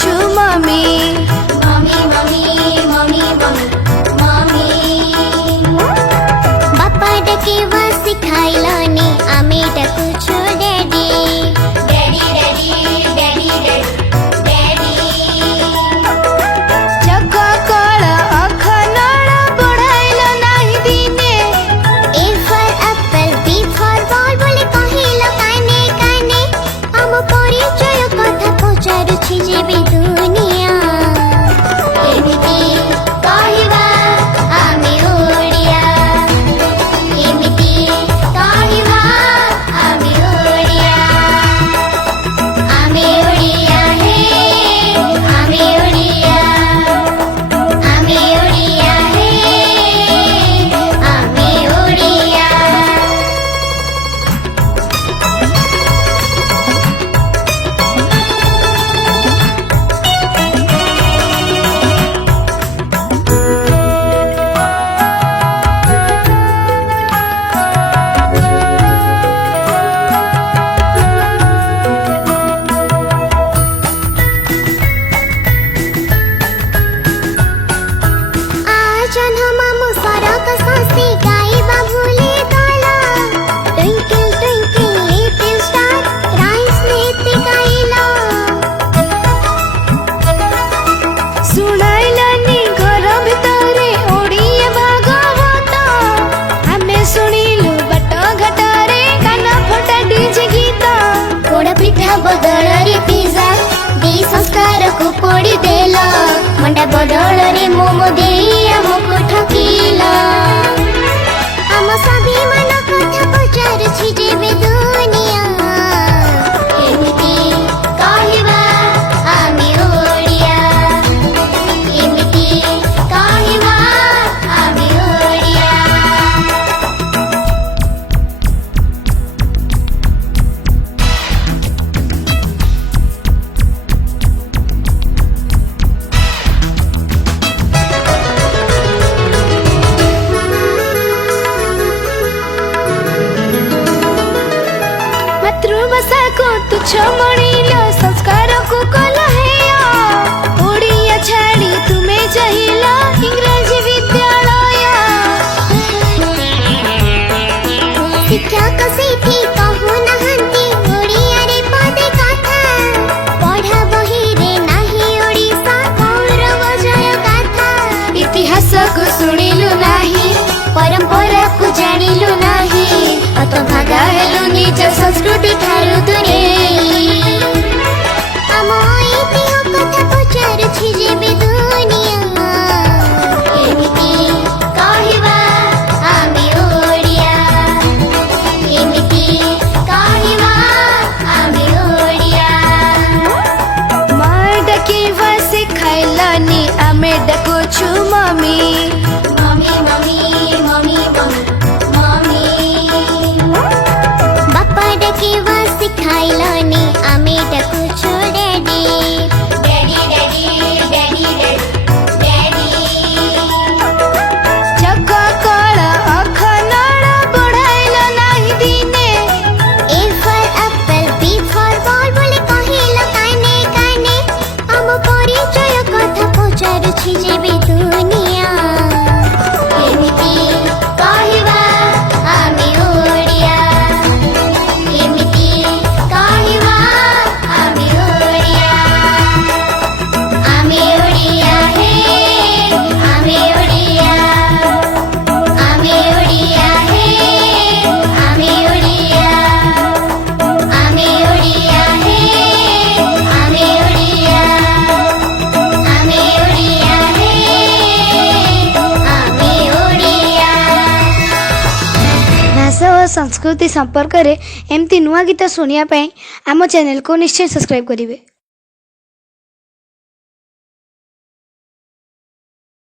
छु mummy mummy mummy mummy mummy बापा डकेवा सिखाइलानी आमी डकुछु daddy daddy daddy daddy daddy चका कळ अखनळ पढाइला नाही दिने A for apple B for ball बोले कहिलो काने काने हम परिचय कथा पचारुछि जेबे दुनिया एमिति कहिबा आमी ओडिया एमिति कहिबा आमी ओडिया हे आमी ओडिया हे आमी ओडिया आजन हम सरक सस्ती गाइबा भूले गला twinkle twinkle little star rhymes लेते गाइला सुनाइलानी घर भितरे ओडिया भागवत आमे सुनिलु बाट घाटारे कान फटा डीजे गीत पोड़ पिठा बदल रे पिज्जा दी संस्कार को पोड़ी देला मंडा बदल रे मोमो देई हमको ठकीला हम सभी मन कथा पचार छी जेबे दुनिया एमिति कहिबा आमी ओडिया एमिति कहिबा आमी ओडिया मातृभाषा को तुच्छ मणिलो संस्कार को कला है ओडिया छाड़ी तुमे चाहिला इंग्रजी विद्यालय शिक्षक सेठी कहू नहंती ओडिया रे पदे कथा पढ़ा बही रे नाही ओडिसा गौरव जय गाथा इतिहास को सुनिलु नाही परंपरा को जानिलु नाही अत भागा हेलु निज संस्कृति ठारु दुरे हम ऐतिह्य कथा पचार छी जेबे दुनिया एमिति कहिबा आमी ओडिया एमिति कहिबा आमी ओडिया माँ डकेवा सिखाइलानी आमे डको छु mummy mummy mummy mummy mummy बापा डकेवा सिखाइलानी आमी डकुछु daddy daddy daddy daddy daddy चका कळ अखनळ पढाइला नाही दिने A for apple B for ball बोले कहिलो काने काने हम परिचय कथा पचारुछि जेबे दुनिया एमिति कहिबा आमी ओडिया एमिति कहिबा आमी ओडिया हे आमी ओडिया हे आमी ओडिया हे आमी ओडिया हे आमी ओडिया भाषा और संस्कृति संपर्क में एमती नुआ गीत शुणा आम चैनल को निश्चय सब्सक्राइब करेंगे।